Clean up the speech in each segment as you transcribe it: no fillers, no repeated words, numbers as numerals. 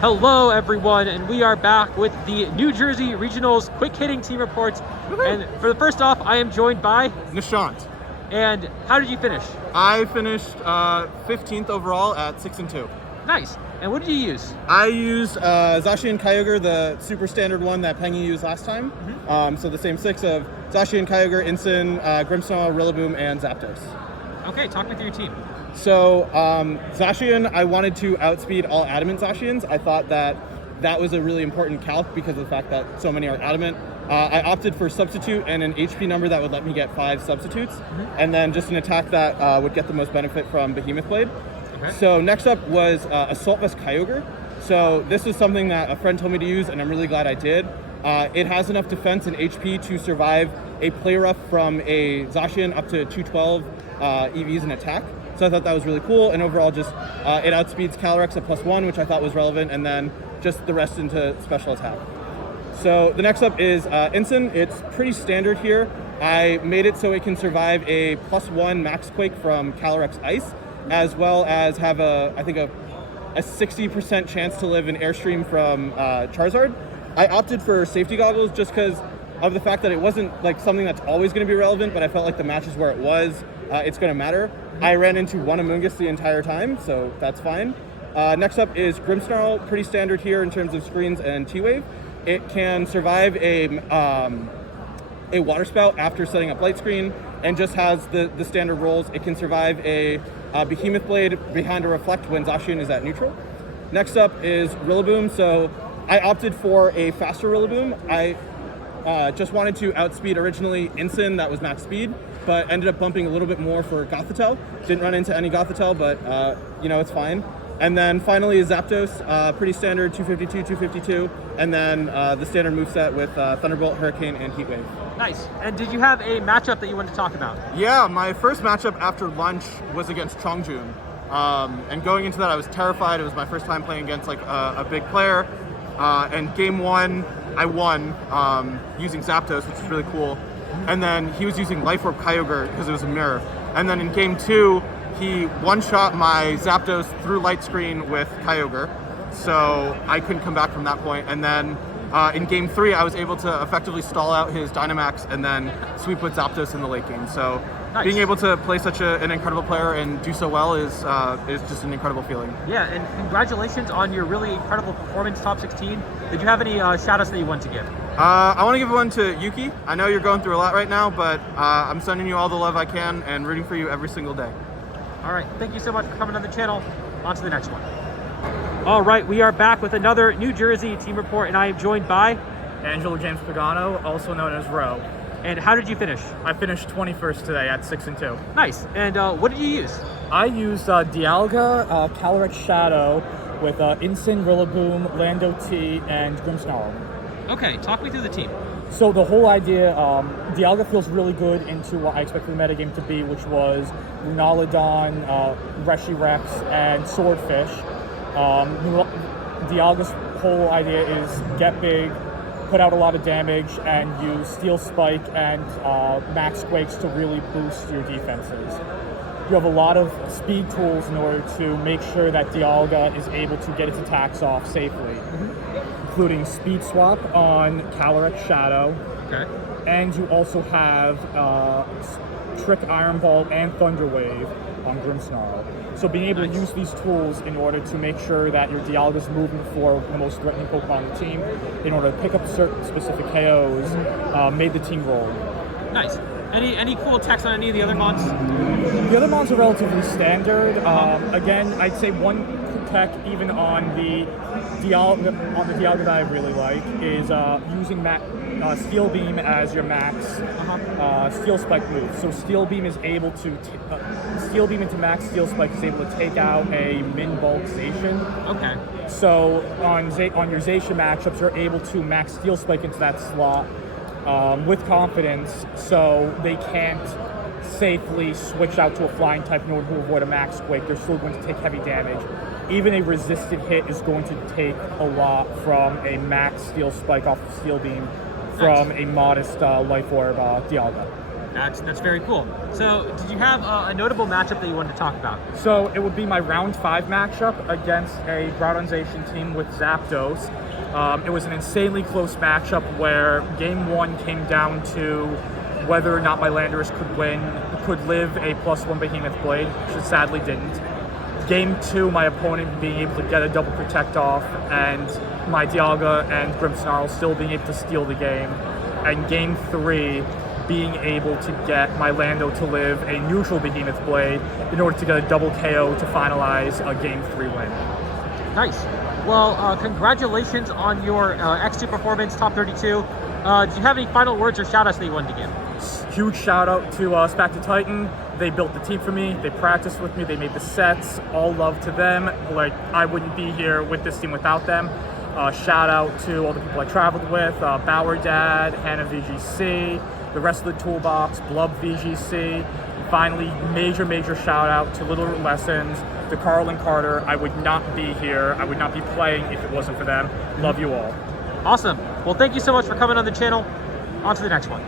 Hello everyone, and we are back with the New Jersey Regionals quick hitting team reports. And for the first off, I am joined by Nishant. And how did you finish? I finished 15th overall at 6-2. Nice. And what did you use? I used Zacian Kyogre, the super standard one that Pengy used last time. So the same six of Zacian, Kyogre, Incin, Grimmsnarl, Rillaboom, and Zapdos. Okay, talk me through your team. So Zacian, I wanted to outspeed all Adamant Zacians. I thought that was a really important calc because of the fact that so many are Adamant. I opted for substitute and an HP number that would let me get 5 substitutes, and then just an attack that would get the most benefit from Behemoth Blade. Okay. So next up was Assault Vest Kyogre. So this is something that a friend told me to use, and I'm really glad I did. It has enough defense and HP to survive a play rough from a Zacian up to 212 EVs in attack. So I thought that was really cool, and overall just it outspeeds Calyrex at +1, which I thought was relevant, and then just the rest into special attack. So the next up is Incin. It's pretty standard here. I made it so it can survive a +1 Max Quake from Calyrex Ice, as well as have I think a 60% chance to live in Airstream from Charizard. I opted for safety goggles just because of the fact that it wasn't like something that's always going to be relevant, but I felt like the matches where it was, it's going to matter. I ran into one Amoonguss the entire time, so that's fine. Next up is Grimmsnarl, pretty standard here in terms of screens and T-Wave. It can survive a Water Spout after setting up Light Screen, and just has the standard rolls. It can survive a Behemoth Blade behind a Reflect when Zacian is at neutral. Next up is Rillaboom. So I opted for a faster Rillaboom. I just wanted to outspeed originally Incin, that was max speed, but ended up bumping a little bit more for Gothitelle. Didn't run into any Gothitelle, but it's fine. And then finally is Zapdos, pretty standard 252, 252, and then the standard moveset with Thunderbolt, Hurricane, and Heat Wave. Nice. And did you have a matchup that you wanted to talk about? Yeah, my first matchup after lunch was against Chongjun. And going into that, I was terrified. It was my first time playing against like a big player. And game 1, I won using Zapdos, which is really cool. And then he was using Life Orb Kyogre because it was a mirror. And then in game 2, he one-shot my Zapdos through Light Screen with Kyogre, so I couldn't come back from that point. And then in game 3, I was able to effectively stall out his Dynamax and then sweep with Zapdos in the late game. So nice. Being able to play such an incredible player and do so well is just an incredible feeling. Yeah, and congratulations on your really incredible performance, top 16. Did you have any shout-outs that you want to give? I want to give one to Yuki. I know you're going through a lot right now, but I'm sending you all the love I can and rooting for you every single day. All right, thank you so much for coming on the channel. On to the next one. All right, we are back with another New Jersey team report, and I am joined by Angelo James Pagano, also known as Ro. And how did you finish? I finished 21st today at 6-2. Nice. And what did you use? I used Dialga, Calyrex Shadow with Incin, Rillaboom, Lando T, and Grimmsnarl. Okay, talk me through the team. So the whole idea, Dialga feels really good into what I expected the metagame to be, which was Lunaludon, Reshirex, and Swordfish. Dialga's whole idea is get big, put out a lot of damage, and use Steel Spike and Max Quakes to really boost your defenses. You have a lot of speed tools in order to make sure that Dialga is able to get its attacks off safely. Including Speed Swap on Calyrex Shadow. Okay. And you also have Trick Iron Ball and Thunder Wave on Grimmsnarl. So being able to use these tools in order to make sure that your Dialga's moving for the most threatening Pokemon on the team, in order to pick up certain specific KOs, made the team roll. Nice. Any cool attacks on any of the other mons? The other mons are relatively standard. Again, I'd say one tech even on the Dialga that I really like is using Steel Beam as your max Steel Spike move. So Steel Beam is able to Steel Beam into max Steel Spike is able to take out a min bulk Zacian. Okay. So on your Zacian matchups, you're able to max Steel Spike into that slot with confidence, so they can't safely switch out to a flying type in order to avoid a max quake. They're still going to take heavy damage. Even a resisted hit is going to take a lot from a max Steel Spike off of Steel Beam from a modest Life Orb Dialga. That's very cool. So, did you have a notable matchup that you wanted to talk about? So it would be my round 5 matchup against a Groudonization team with Zapdos. It was an insanely close matchup where game 1 came down to whether or not my Landorus could live a +1 Behemoth Blade, which it sadly didn't. Game 2, my opponent being able to get a double protect off, and my Dialga and Grimmsnarl still being able to steal the game. And game 3, being able to get my Lando to live a neutral Behemoth Blade in order to get a double KO to finalize a game 3 win. Nice. Well, congratulations on your X2 performance, top 32. Do you have any final words or shout-outs that you wanted to give? Huge shout out to Spack to Titan. They built the team for me. They practiced with me. They made the sets. All love to them. Like, I wouldn't be here with this team without them. Shout out to all the people I traveled with, Bauer Dad, Hannah VGC, the rest of the toolbox, Blub VGC. Finally, major shout out to Little Lessons, to Carl and Carter. I would not be here. I would not be playing if it wasn't for them. Love you all. Awesome. Well, thank you so much for coming on the channel. On to the next one.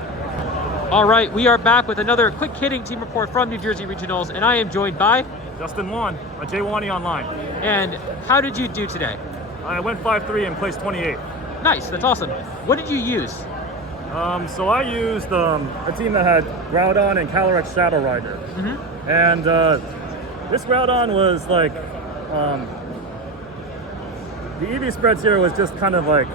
All right, we are back with another quick hitting team report from New Jersey Regionals, and I am joined by Justin Wan, a J1E online. And how did you do today? I went 5-3 and placed 28. Nice, that's awesome. What did you use? So I used a team that had Groudon and Calyrex Shadow Rider. And this Groudon was like, the EV spreads here was just kind of like,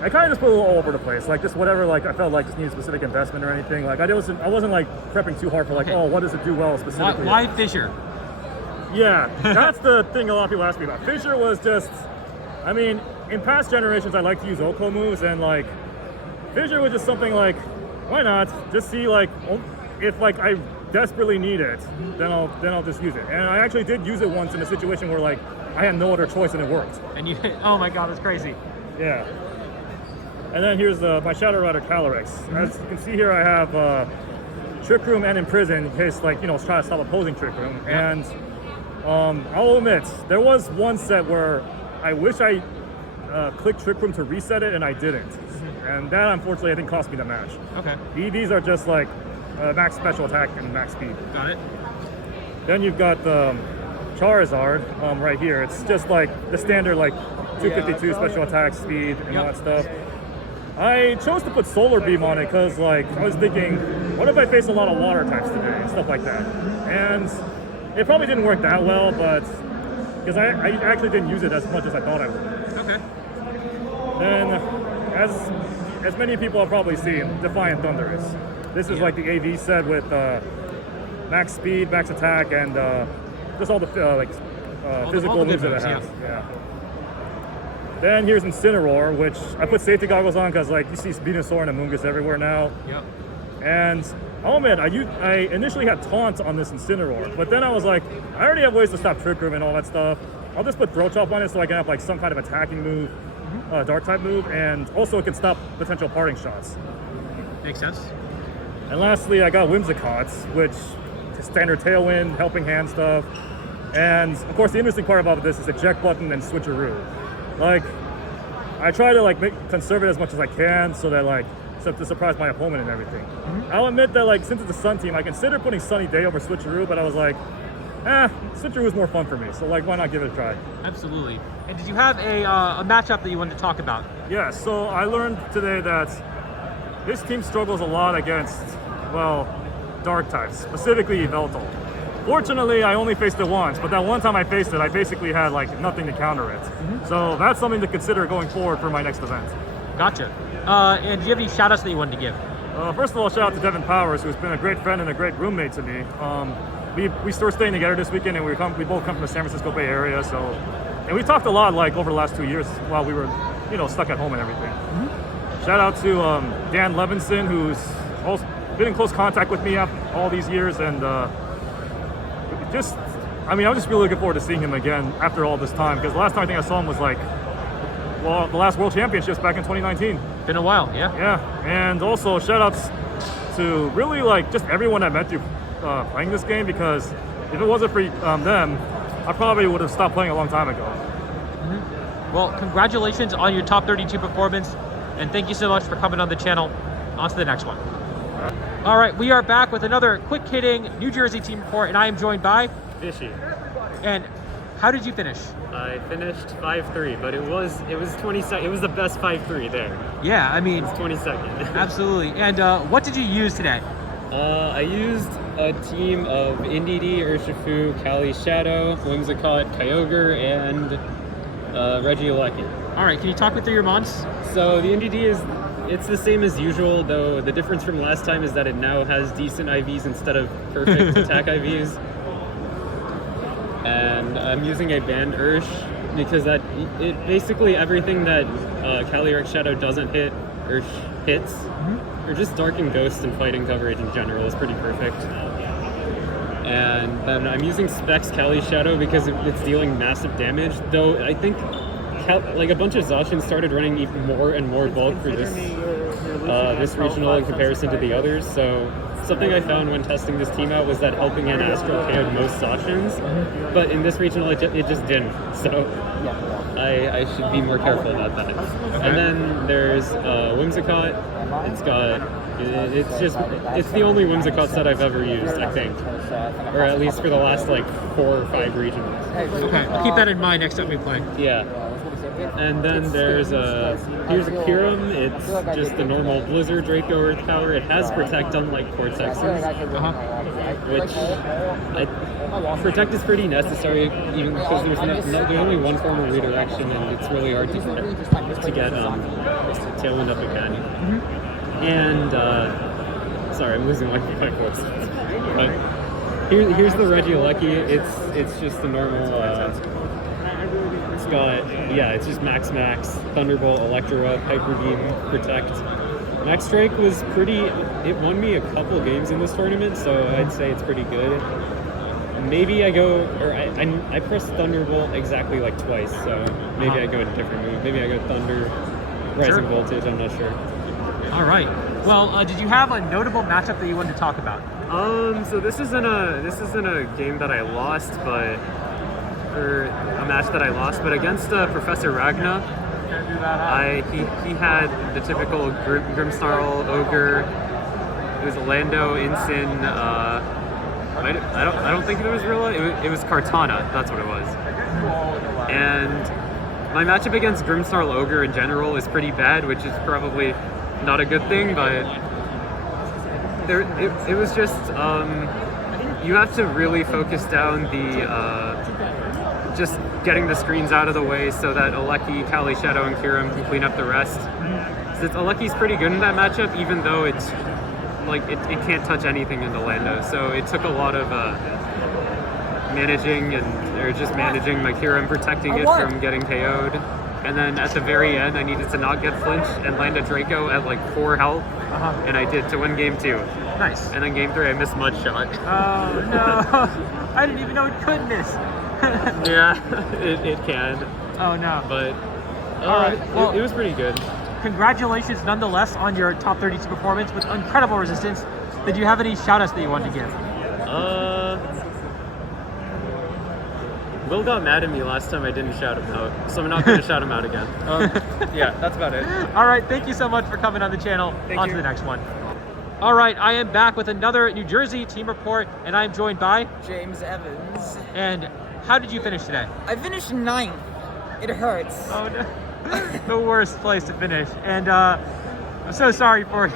I kind of just put it all over the place, like just whatever, like I felt like just needed specific investment or anything. Like I wasn't like prepping too hard for like, oh, what does it do well specifically? Why Fissure? Yeah, that's the thing a lot of people ask me about. Fissure was just, I mean, in past generations I like to use Oko moves, and like Fissure was just something like, why not? Just see like, if like I desperately need it, then I'll just use it. And I actually did use it once in a situation where like I had no other choice and it worked. And you, oh my god, that's crazy. Yeah. And then here's my Shadow Rider Calyrex. As you can see here, I have Trick Room and Imprison in case, like, you know, try to stop opposing Trick Room. And I'll admit, there was one set where I wish I clicked Trick Room to reset it, and I didn't. And that, unfortunately, I think cost me the match. Okay. The EVs are just like max special attack and max speed. Got it. Then you've got the Charizard right here. It's just like the standard, like 252 special attack, speed, and all that stuff. I chose to put Solar Beam on it because, like, I was thinking, what if I face a lot of water types today and stuff like that? And it probably didn't work that well, but because I actually didn't use it as much as I thought I would. Okay. Then, as many people have probably seen, Defiant Thunderous. This is like the AV set with max speed, max attack, and just all the physical moves that it has. Yeah. Then here's Incineroar, which I put safety goggles on because, like, you see Venusaur and Amoonguss everywhere now. Yep. And I'll admit, I initially had Taunt on this Incineroar, but then I was like, I already have ways to stop Trick Room and all that stuff. I'll just put Throat Chop on it so I can have like some kind of attacking move, Dark type move, and also it can stop potential parting shots. Makes sense. And lastly, I got Whimsicott, which is standard Tailwind, Helping Hand stuff. And of course, the interesting part about this is eject button and switcheroo. Like, I try to like conserve it as much as I can so that like to surprise my opponent and everything. I'll admit that like since it's a Sun team, I considered putting Sunny Day over switcheroo, but I was like, switcheroo is more fun for me. So like, why not give it a try? Absolutely. And did you have a matchup that you wanted to talk about? Yeah. So I learned today that this team struggles a lot against, well, dark types, specifically Yveltal. Fortunately, I only faced it once, but that one time I faced it, I basically had like nothing to counter it. So that's something to consider going forward for my next event. Gotcha. And do you have any shout outs that you wanted to give? First of all, shout out to Devin Powers, who's been a great friend and a great roommate to me. We were staying together this weekend, and we both come from the San Francisco Bay Area. So, and we talked a lot like over the last 2 years while we were, you know, stuck at home and everything. Shout out to Dan Levinson, who's also been in close contact with me all these years, and I'm just really looking forward to seeing him again after all this time, because the last time I think I saw him was like, well, the last World Championships back in 2019. Been a while, yeah. Yeah, and also shout outs to really like just everyone I met through playing this game, because if it wasn't for them, I probably would have stopped playing a long time ago. Well, congratulations on your top 32 performance, and thank you so much for coming on the channel. On to the next one. All right, we are back with another quick hitting New Jersey team report, and I am joined by. Vishy. And how did you finish? I finished 5-3, but it was 22nd. It was the best 5-3 there. Yeah, I mean, It's 22nd. absolutely. And what did you use today? I used a team of NDD, Urshifu, Kali Shadow, Whimsicott, Kyogre, and Reggie Alecki. All right, can you talk me through your mons? So the NDD it's the same as usual, though the difference from last time is that it now has decent IVs instead of perfect attack IVs. And I'm using a banned Ursh because it basically everything that Calyrex Shadow doesn't hit, Ursh hits, or just Dark and Ghost and fighting coverage in general is pretty perfect. And then I'm using Specs Cali Shadow because it's dealing massive damage, though I think like a bunch of Zacians started running even more and more bulk for this regional in comparison to the others. So something I found when testing this team out was that Helping Hand Astral KO'd most Zacians, but in this regional it just didn't. So I should be more careful about that. Okay. And then there's Whimsicott. It's the only Whimsicott set I've ever used, I think, or at least for the last like 4 or 5 regionals. Okay, I'll keep that in mind next time we play. Yeah. And then here's a Kyurem. It's just the normal Blizzard Draco Earth Power. It has Protect unlike Cortexes, which Protect is pretty necessary even because there's only one form of redirection and it's really hard to get Tailwind up again. And sorry, I'm losing like 5 votes. But here's the Reggie Alecki. It's just the normal. It's just Max, Thunderbolt, Electro, Hyper Beam, Protect. Max Strike was it won me a couple games in this tournament, so I'd say it's pretty good. Maybe I pressed Thunderbolt exactly like twice, so maybe I go a different move. Maybe I go Thunder, Rising Voltage, I'm not sure. All right. Well, did you have a notable matchup that you wanted to talk about? So this isn't a game that I lost, or a match that I lost, but against Professor Ragna, he had the typical Grimmsnarl, Ogre. It was Lando, Incin. I don't think it was Rilla. It was Kartana. That's what it was. And my matchup against Grimmsnarl Ogre in general is pretty bad, which is probably not a good thing, but it was just you have to really focus down the just getting the screens out of the way so that Alecki, Kali Shadow, and Kyurem can clean up the rest. Since Alecki's pretty good in that matchup, even though it's like it can't touch anything into Lando, so it took a lot of managing my Kyurem, protecting it from getting KO'd. And then at the very end, I needed to not get flinched and land a Draco at like 4 health, and I did to win game 2. Nice. And then game 3, I missed Mud Shot. Oh no! I didn't even know it could miss. Yeah, it can. Oh no! But all right, well, it was pretty good. Congratulations, nonetheless, on your top 32 performance with incredible resistance. Did you have any shout-outs that you wanted to give? Will got mad at me last time I didn't shout him out, so I'm not going to shout him out again. Yeah, that's about it. All right, thank you so much for coming on the channel. On to the next one. All right, I am back with another New Jersey team report, and I am joined by James Evans. And how did you finish today? I finished 9th. It hurts. Oh no, the worst place to finish. And I'm so sorry for you.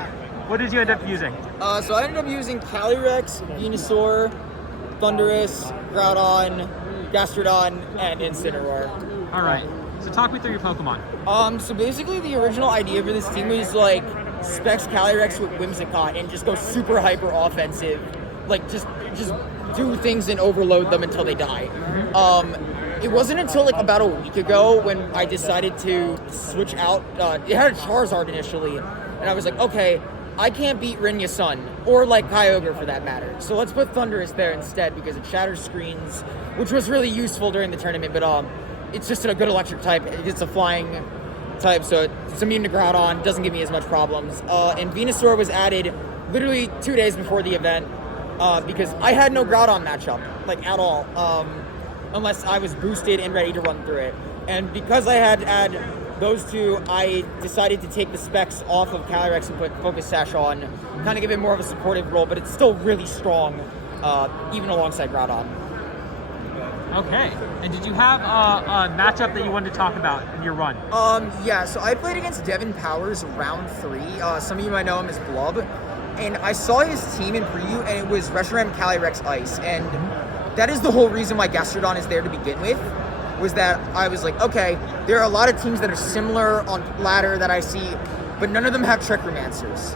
What did you end up using? So I ended up using Calyrex, Venusaur, Thundurus, Groudon, Gastrodon, and Incineroar. All right. So talk me through your Pokemon. So basically the original idea for this team was like Specs Calyrex with Whimsicott and just go super hyper offensive. Like just do things and overload them until they die. It wasn't until like about a week ago when I decided to switch out. It had a Charizard initially, and I was like, okay, I can't beat Rinya Sun, or like Kyogre for that matter. So let's put Thundurus there instead because it shatters screens, which was really useful during the tournament, but it's just a good electric type. It's a flying type, so it's immune to Groudon, doesn't give me as much problems. And Venusaur was added literally 2 days before the event because I had no Groudon matchup, like at all, unless I was boosted and ready to run through it. And because I had to add those two, I decided to take the specs off of Calyrex and put Focus Sash on, kind of give it more of a supportive role, but it's still really strong, even alongside Groudon. Okay. And did you have a matchup that you wanted to talk about in your run? Yeah, so I played against Devin Powers round 3. Some of you might know him as Blub. And I saw his team in preview, and it was Reshiram, Calyrex, Ice. And that is the whole reason why Gastrodon is there to begin with, was that I was like, okay, there are a lot of teams that are similar on ladder that I see, but none of them have Trick Romancers.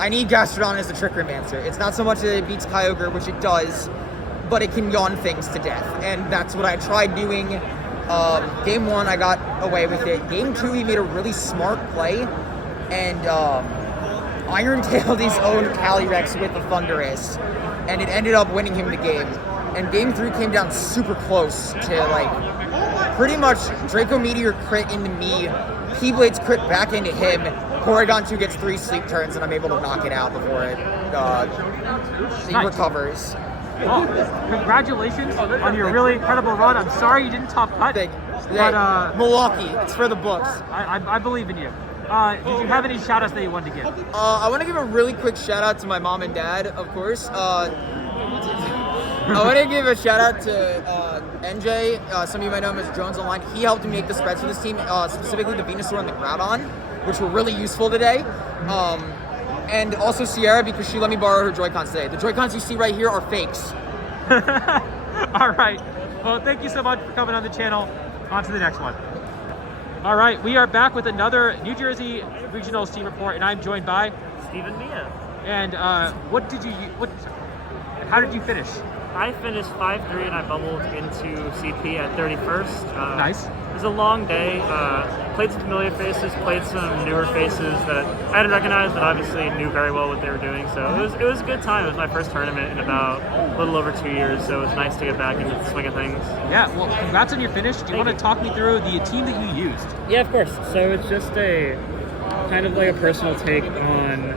I need Gastrodon as a Trick Romancer. It's not so much that it beats Kyogre, which it does, but it can yawn things to death. And that's what I tried doing. Game 1, I got away with it. Game 2, he made a really smart play, and Iron-tailed his own Calyrex with the Thundurus, and it ended up winning him the game. And Game 3 came down super close to, like, pretty much Draco Meteor crit into me, Keyblades crit back into him, Porygon 2 gets 3 sleep turns, and I'm able to knock it out before it recovers. Oh, congratulations on your really incredible run. I'm sorry you didn't top cut, but Milwaukee, it's for the books. I believe in you. Did you have any shout-outs that you wanted to give? I want to give a really quick shout-out to my mom and dad, of course. I want to give a shout-out to NJ. Some of you might know him as Jones Online. He helped me make the spreads for this team, specifically the Venusaur and the Groudon, which were really useful today. And also Sierra, because she let me borrow her Joy-Cons today. The Joy-Cons you see right here are fakes. All right. Well, thank you so much for coming on the channel. On to the next one. All right, we are back with another New Jersey Regionals team report, and I'm joined by Stephen Mia. And how did you finish? I finished 5-3 and I bubbled into CP at 31st. Nice. It was a long day. Played some familiar faces, played some newer faces that I hadn't recognized, but obviously knew very well what they were doing. So it was a good time. It was my first tournament in about a little over 2 years, so it was nice to get back into the swing of things. Yeah, well, congrats on your finish. Do you want to talk me through the team that you used? Yeah, of course. So it's just a kind of like a personal take on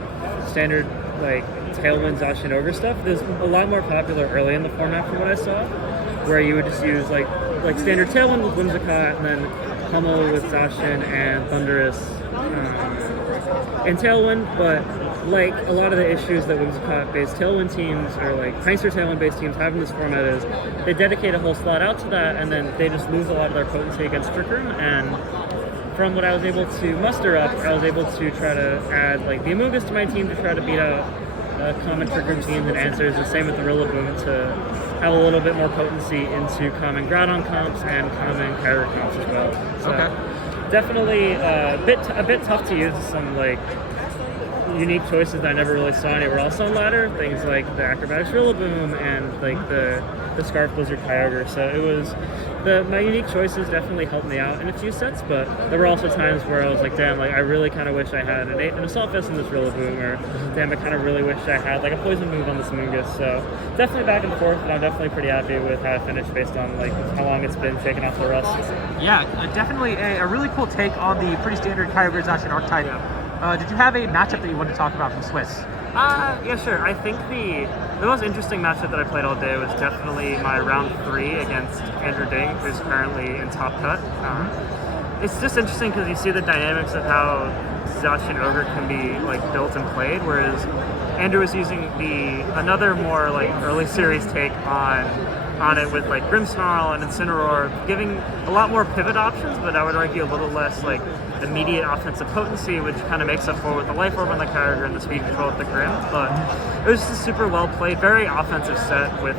standard like Tailwind, Zacian Ogre stuff. There's a lot more popular early in the format from what I saw, where you would just use like standard Tailwind with Whimsicott, and then Hummel with Zacian and Thundurus and Tailwind, but like a lot of the issues that Whimsicott-based Tailwind teams or like Prankster Tailwind-based teams have in this format is they dedicate a whole slot out to that, and then they just lose a lot of their potency against Trick Room. And from what I was able to muster up, I was able to try to add like the Amoonguss to my team to try to beat out common Trick Room teams and answers, the same with the Rillaboom to have a little bit more potency into common Groudon comps and common Kyogre comps as well. So definitely a bit tough to use some like unique choices that I never really saw anywhere else on ladder. Things like the Acrobatics Rillaboom and like the Scarf Blizzard Kyogre. So it was my unique choices definitely helped me out in a few sets, but there were also times where I was like, damn, like I really kind of wish I had an Assault Vest in this Rillaboom, or damn, I kind of really wish I had like a poison move on this Amoonguss. So definitely back and forth, but I'm definitely pretty happy with how I finished based on like how long it's been shaking off the rust. Yeah, definitely a really cool take on the pretty standard Kyogre Zacian archetype. Did you have a matchup that you wanted to talk about from Swiss? Yeah, sure. I think the most interesting matchup that I played all day was definitely my round 3 against Andrew Ding, who's currently in Top Cut. It's just interesting because you see the dynamics of how Zacian Ogre can be like built and played, whereas Andrew was using another more like early series take on it with like Grimmsnarl and Incineroar, giving a lot more pivot options, but I would argue a little less like immediate offensive potency, which kind of makes up for with the Life Orb on the Kyogre and the speed control with the Grimm. But it was just a super well played, very offensive set with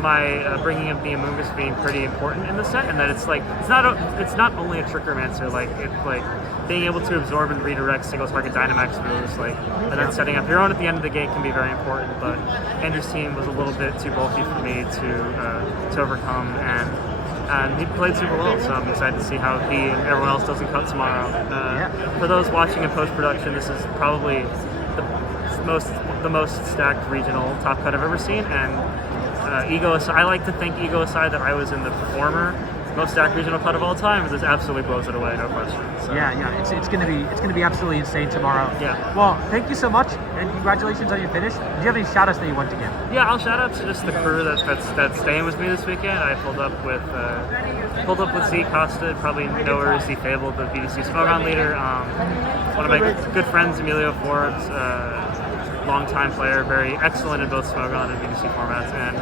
my bringing up the Amoonguss being pretty important in the set, and that it's like it's not only a Trick Romancer, like it's like being able to absorb and redirect single target Dynamax moves, like and then setting up your own at the end of the game can be very important. But Andrew's team was a little bit too bulky for me to overcome, and he played super well, so I'm excited to see how he and everyone else doesn't cut tomorrow. For those watching in post-production, this is probably the most stacked regional top cut I've ever seen, and ego aside, I like to think ego aside that I was in the performer most stacked regional cut of all time, this absolutely blows it away, no question. So. Yeah, it's gonna be absolutely insane tomorrow. Yeah. Well, thank you so much, and congratulations on your finish. Do you have any shout outs that you want to give? Yeah, I'll shout out to just the crew that's staying with me this weekend. I pulled up with Z Costa, probably know her as the fabled the BDC Smogon leader. One of my good friends, Emilio Forbes, longtime player, very excellent in both Smogon and BDC formats, and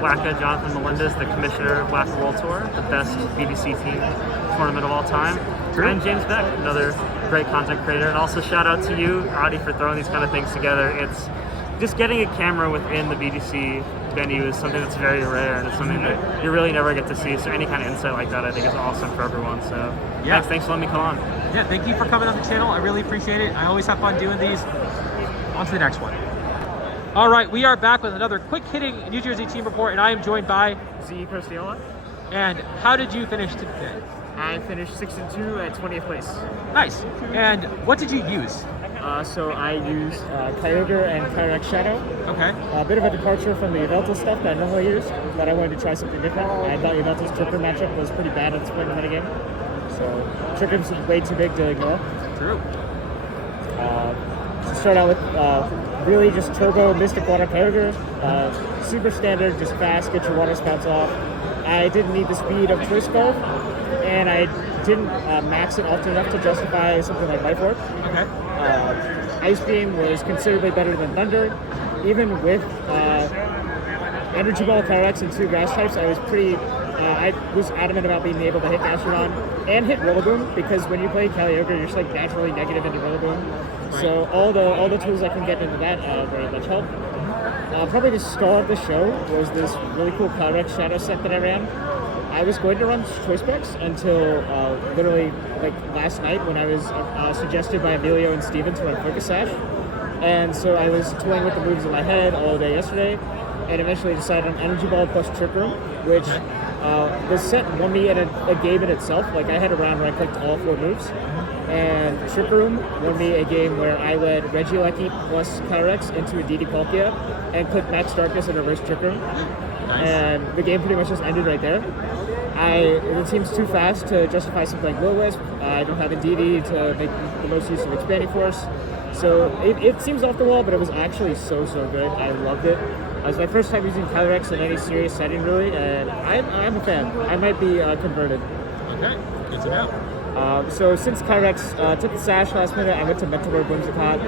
Waka Jonathan Melendez, the commissioner of Waka World Tour, the best BDC team tournament of all time. True. And James Beck, another great content creator. And also shout out to you, Adi, for throwing these kind of things together. It's just getting a camera within the BDC venue is something that's very rare, and it's something that you really never get to see. So any kind of insight like that, I think, is awesome for everyone. So Yeah. thanks for letting me come on. Yeah, thank you for coming on the channel. I really appreciate it. I always have fun doing these. On to the next one. All right, we are back with another quick-hitting New Jersey team report, and I am joined by Z Prostiola. And how did you finish today? I finished 6-2 at 20th place. Nice. And what did you use? So I used Kyogre and Kyrex Shadow. Okay. A bit of a departure from the Yveltal stuff that I normally use, but I wanted to try something different. I thought Yveltal's Tricker matchup was pretty bad at Spring Metagame. So Tricker's way too big to ignore. True. Start out with really just turbo Mystic Water Kyogre. Super standard, just fast, get your water spouts off. I didn't need the speed of Choice Scarf, and I didn't max it often enough to justify something like Life Orb. Okay. Ice Beam was considerably better than Thunder. Even with Energy Ball, Kyrex, and 2 grass types, I was adamant about being able to hit Gastrodon and hit Rillaboom, because when you play Kyogre, you're just like naturally negative into Rillaboom. So all the tools I can get into that very much help. Probably the star of the show was this really cool Kyrex Shadow set that I ran. I was going to run Choice Specs until literally like last night, when I was suggested by Emilio and Steven to run Focus Sash. And so I was toying with the moves in my head all day yesterday, and eventually decided on Energy Ball plus Trick Room, which the set won me in a game in itself. Like, I had a round where I clicked all 4 moves, and Trick Room won me a game where I led Regieleki plus Kyrex into a DD Palkia and clicked Max Darkness and reverse Trick Room. Nice. And the game pretty much just ended right there. It seems too fast to justify something like Will-Wisp. I don't have a DD to make the most use of Expanding Force. So it seems off the wall, but it was actually so good. I loved it. It was my first time using Kyrex in any serious setting, really, and I'm a fan. I might be converted. Okay. Good to know. So since Kyrex took the Sash last minute, I went to Mental Word Whimsicott.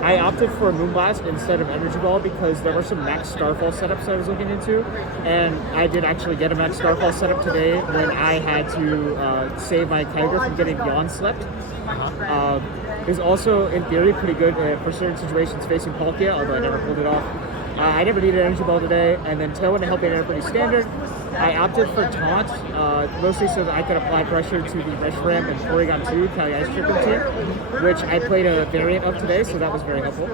I opted for Moonblast instead of Energy Ball because there were some Max Starfall setups I was looking into, and I did actually get a Max Starfall setup today when I had to save my Kyogre from getting Yawn Slept. It was also, in theory, pretty good for certain situations facing Palkia, although I never pulled it off. I never needed Energy Ball today, and then Tailwind to help me out pretty standard. I opted for Taunt, mostly so that I could apply pressure to the Reshiram and Porygon 2 Cali Ice Triple team, which I played a variant of today, so that was very helpful.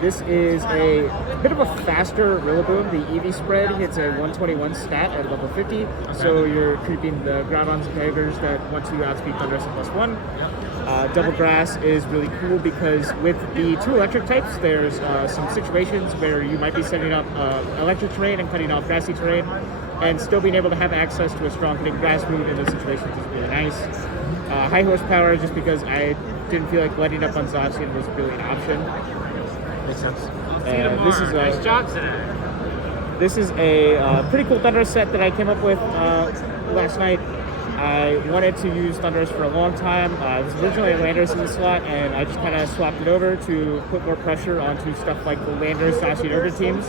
This is a bit of a faster Rillaboom. The EV spread hits a 121 stat at level 50, so you're creeping the Groudons and Kyogres that want to outspeed Thundurus at +1. Double Grass is really cool because with the 2 electric types, there's some situations where you might be setting up electric terrain and cutting off grassy terrain, and still being able to have access to a strong hitting grass move in those situations is really nice. High horsepower, just because I didn't feel like letting up on Zacian was really an option. Makes sense. This is a pretty cool Thundurus set that I came up with last night. I wanted to use Thundurus for a long time. It was originally a Landorus in the slot, and I just kind of swapped it over to put more pressure onto stuff like the Landorus, Zacian Ogre teams.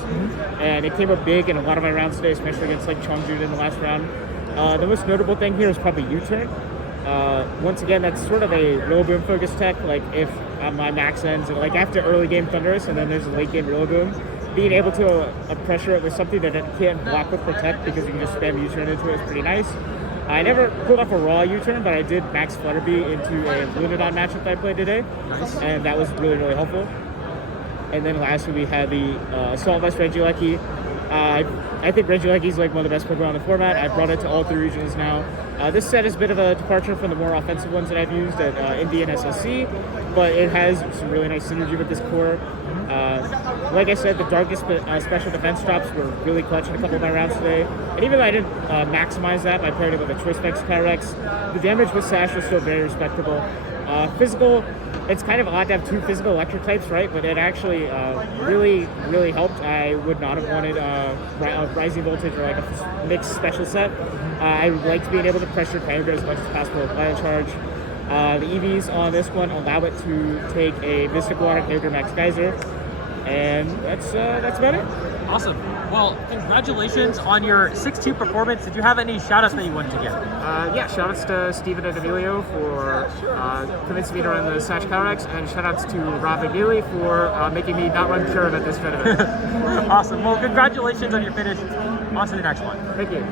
And it came up big in a lot of my rounds today, especially against like Chongju in the last round. The most notable thing here is probably U-Turn. Once again, that's sort of a Rillaboom focused tech. Like if my max ends, like after early game Thundurus and then there's a late game Rillaboom, being able to pressure it with something that it can't block with Protect because you can just spam U-Turn into it is pretty nice. I never pulled off a raw U-Turn, but I did max Flutterby into a Lunadon matchup that I played today. Nice. And that was really helpful. And then lastly, we had the Assault Vest Regieleki. I think Regieleki is like one of the best Pokemon in the format. I've brought it to all 3 regions now. This set is a bit of a departure from the more offensive ones that I've used at Indy and SSC, but it has some really nice synergy with this core. like I said, the darkest special defense drops were really clutch in a couple of my rounds today. And even though I didn't maximize that by pairing it with a Choice Specs Kyrex, the damage with Sash was still very respectable. Physical, it's kind of odd to have two physical electric types, right? But it actually really helped. I would not have wanted Rising Voltage or like a mixed special set. I liked being able to pressure Kyogre as much as possible with Bio Charge. The EVs on this one allow it to take a Mystic Water Kyogre Max Geyser, and that's about it. Awesome. Well, congratulations on your 6-2 performance. Did you have any shout-outs that you wanted to give? Yeah, shoutouts to Steven and Emilio for convincing me to run the Sash Kyrex, and shoutouts to Rob McNeely for making me not run Curve at this tournament. Awesome. Well, congratulations on your finish. On to the next one. Thank you.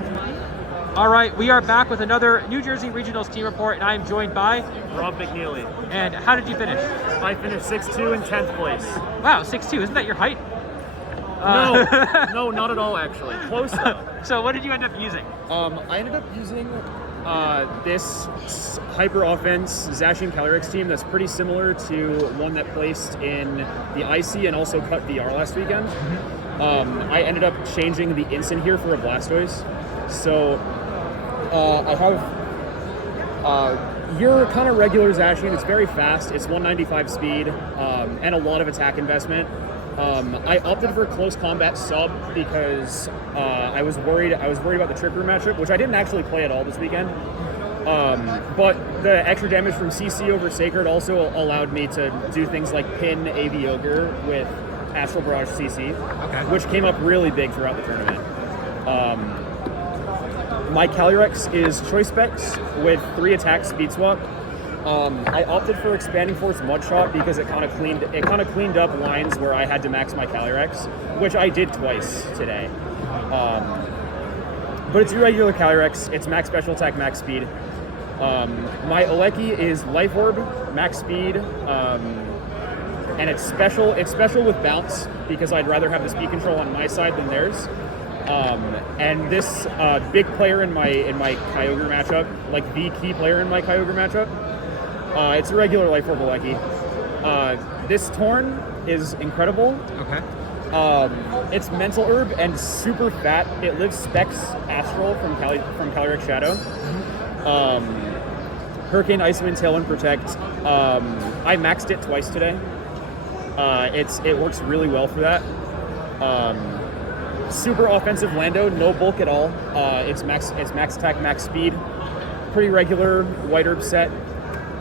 All right, we are back with another New Jersey Regionals team report, and I am joined by Rob McNeely. And how did you finish? I finished 6-2 in 10th place. Wow, 6'2". Isn't that your height? No, not at all actually. Close though. So what did you end up using? I ended up using this hyper offense Zacian Calyrex team that's pretty similar to one that placed in the IC and also cut VR last weekend. I ended up changing the Instant here for a Blastoise. So I have your kind of regular Zacian. It's very fast. It's 195 speed and a lot of attack investment. I opted for close combat sub because I was worried about the Trick Room matchup, which I didn't actually play at all this weekend. But the extra damage from CC over Sacred also allowed me to do things like pin AV Ogre with Astral Barrage CC, which came up really big throughout the tournament. My Calyrex is Choice Specs with 3 attack speed swap. I opted for Expanding Force Mudshot because it kind of cleaned up lines where I had to max my Calyrex, which I did twice today. But it's your regular Calyrex. It's max special attack, max speed. My Aleki is Life Orb, max speed, and it's special. It's special with bounce because I'd rather have the speed control on my side than theirs. And this big player in my Kyogre matchup, like the key player in my Kyogre matchup, it's a regular Life Orb Aleki. This Torn is incredible. Okay. It's Mental Herb and super fat. It lives Specs Astral from Calyrex Shadow. Hurricane, Ice Wind, Tailwind, Protect. I maxed it twice today. It works really well for that. Super offensive Lando, no bulk at all. It's max attack, max speed. Pretty regular White Herb set.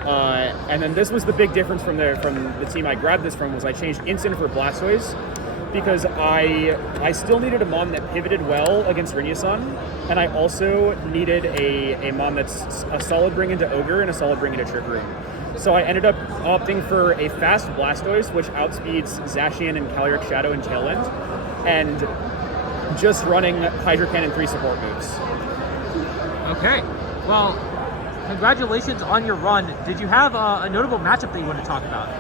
And then this was the big difference from the team I grabbed this from was I changed Instant for Blastoise because I still needed a Mon that pivoted well against Rinyasan, and I also needed a Mon that's a solid bring into Ogre and a solid bring into Trick Room. So I ended up opting for a fast Blastoise, which outspeeds Zacian and Calyrex Shadow and Tailwind, and just running Hydro Cannon 3 support moves. Okay. Well, congratulations on your run. Did you have a notable matchup that you want to talk about?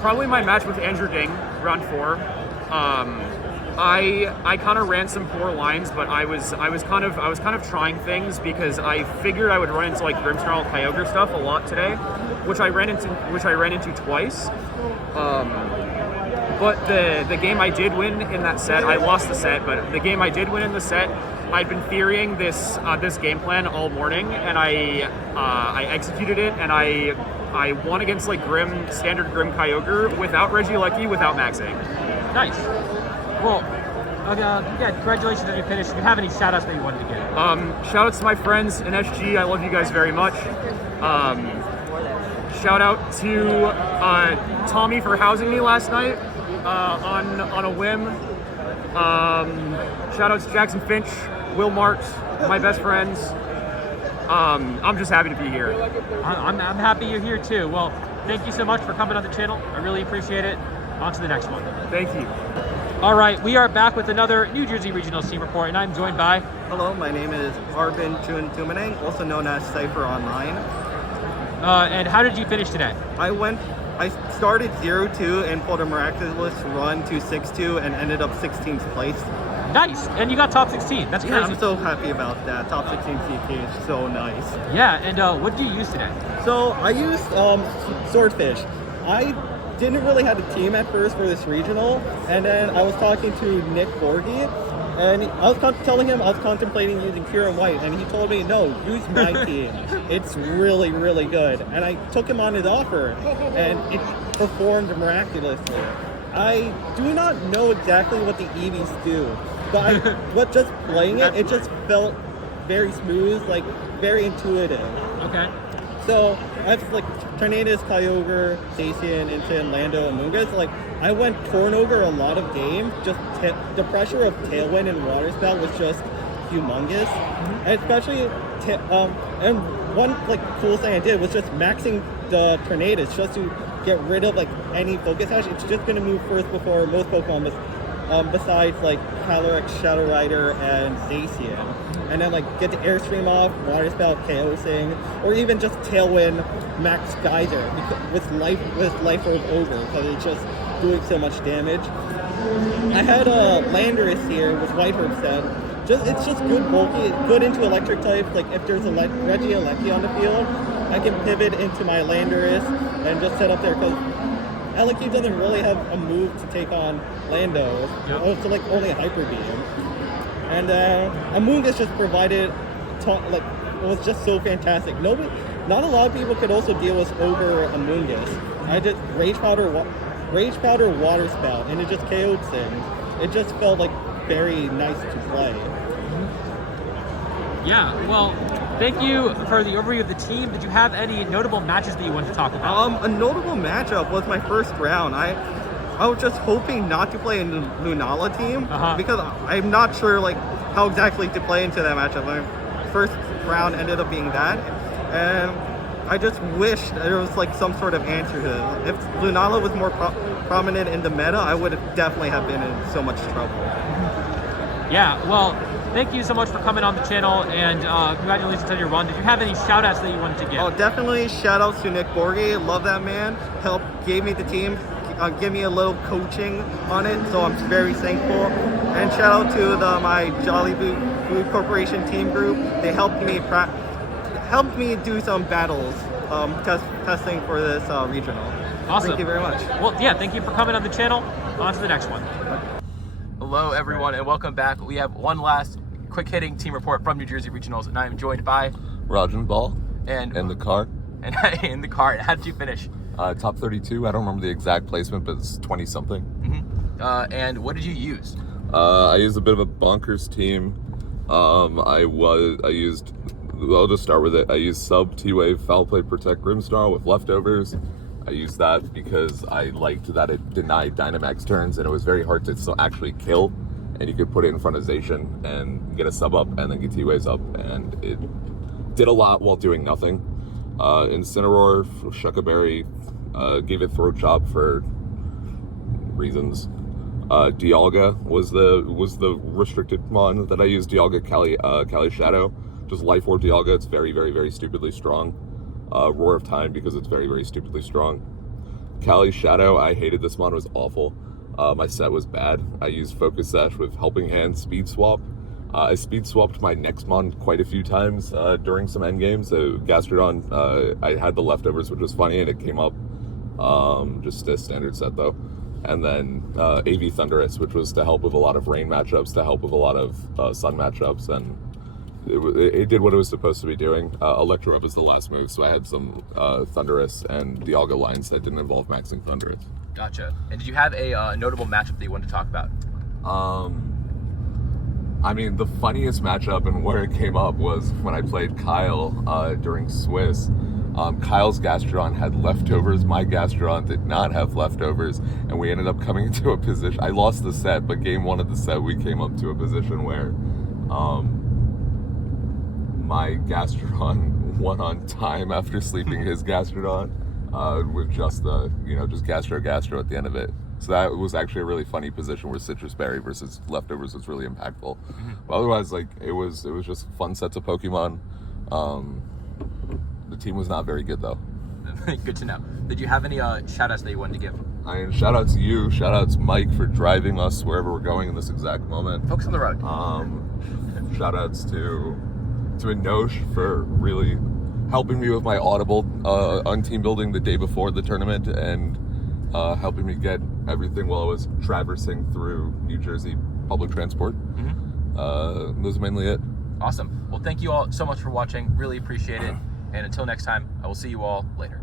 Probably my match with Andrew Ding, round 4. I kind of ran some poor lines, but I was kind of trying things because I figured I would run into like Grimmsnarl Kyogre stuff a lot today, which I ran into twice. But the game I did win in that set, I lost the set, but the game I did win in the set, I'd been theorying this game plan all morning, and I executed it, and I won against like standard Grim Kyogre without Regieleki, without maxing. Nice. Well, yeah, congratulations on your finish. Do you have any shout-outs that you wanted to give? Shout-outs to my friends in SG. I love you guys very much. Shout-out to Tommy for housing me last night on a whim. Shout-outs to Jackson Finch, Will Marks, my best friends. I'm just happy to be here. I'm happy you're here too. Well, thank you so much for coming on the channel. I really appreciate it. On to the next one. Thank you. All right, we are back with another New Jersey Regionals team report, and I'm joined by... Hello, my name is Arbin Tumanang, also known as Cypher Online. And how did you finish today? I started 0-2 and pulled a miraculous run to 6-2 and ended up 16th place. Nice, and you got top 16. That's crazy. Yeah, I'm so happy about that. Top 16 CK is so nice. Yeah, and what did you use today? So I used Swordfish. didn't really have a team at first for this regional, and then I was talking to Nick Borghi, and I was telling him I was contemplating using Pure and White, and he told me, no, use my team. It's really, really good. And I took him on his offer, and it performed miraculously. I do not know exactly what the EVs do, but just playing it, it just felt very smooth, like very intuitive. Okay. So I have like Tornadus, Kyogre, Dacian, Inchin, Lando, and Mungus. Like I went Tornover a lot of games. Just the pressure of Tailwind and Water Spout was just humongous, and especially and one like cool thing I did was just maxing the Tornadus just to get rid of like any focus hash. It's just gonna move first before most Pokemon, besides like Calyrex, Shadow Rider, and Dacian. And then like get the Airstream off, Water Spout, KO'ing, or even just Tailwind, Max Geyser with Life Orb over because it's just doing so much damage. I had a Landorus here with White Herb set. It's just good bulky, good into electric types. Like if there's a Regieleki on the field, I can pivot into my Landorus and just set up there because Eleki doesn't really have a move to take on Lando. It's like only a Hyper Beam. And Amoonguss just provided, it was just so fantastic. Not a lot of people could also deal with over Amoonguss. I just Rage Powder, Water Spout, and it just KO'd things. It just felt like very nice to play. Yeah, well, thank you for the overview of the team. Did you have any notable matches that you wanted to talk about? A notable matchup was my first round. I was just hoping not to play in the Lunala team because I'm not sure like how exactly to play into that matchup. My first round ended up being that, and I just wish there was like some sort of answer to it. If Lunala was more prominent in the meta, I would have definitely have been in so much trouble. Yeah, well, thank you so much for coming on the channel, and congratulations on your run. Did you have any shout-outs that you wanted to give? Oh, definitely shout-outs to Nick Borghi. Love that man. Gave me the team. Give me a little coaching on it, so I'm very thankful. And shout out to my Jolly Food Corporation team group. They helped me do some battles, testing for this regional. Awesome. Thank you very much. Well, yeah, thank you for coming on the channel. On to the next one. Hello, everyone, and welcome back. We have one last quick-hitting team report from New Jersey Regionals, and I am joined by Rajan Ball and in the car. And in the car. How did you finish? Top 32. I don't remember the exact placement, but it's 20 something. And what did you use? I used a bit of a bonkers team. I'll just start with it. I used sub T-Wave, Foul Play, Protect, Grimstar with leftovers. I used that because I liked that it denied Dynamax turns and it was very hard to still actually kill. And you could put it in front of Zacian and get a sub up and then get T-Waves up. And it did a lot while doing nothing. Incineroar, Shuckaberry, gave it Throat Chop for reasons. Dialga was the restricted mon that I used. Dialga, Cali Shadow, just Life Orb Dialga. It's very, very, very stupidly strong. Roar of Time because it's very, very stupidly strong. Cali Shadow, I hated this mon. It was awful. My set was bad. I used Focus Sash with Helping Hand Speed Swap. I speed swapped my next mon quite a few times during some endgames. So Gastrodon, I had the leftovers, which was funny, and it came up just a standard set though. And then AV Thunderous, which was to help with a lot of rain matchups, to help with a lot of sun matchups, and it did what it was supposed to be doing. Electro Up is the last move, so I had some Thunderous and Dialga lines that didn't involve maxing Thunderous. Gotcha. And did you have a notable matchup that you wanted to talk about? I mean, the funniest matchup and where it came up was when I played Kyle during Swiss. Kyle's Gastrodon had leftovers, my Gastrodon did not have leftovers, and we ended up coming into a position, I lost the set, but game one of the set we came up to a position where my Gastrodon won on time after sleeping his Gastrodon with just the, just Gastro at the end of it. So that was actually a really funny position where Citrus Berry versus leftovers was really impactful. But otherwise, it was just fun sets of Pokemon. The team was not very good though. Good to know. Did you have any shout-outs that you wanted to give? I mean, shout out to you, shout out to Mike for driving us wherever we're going in this exact moment. Focus on the road. Shout outs to Inosh for really helping me with my Audible on team building the day before the tournament and helping me get everything while I was traversing through New Jersey public transport. Those are mainly it. Awesome. Well, thank you all so much for watching. Really appreciate it. And until next time, I will see you all later.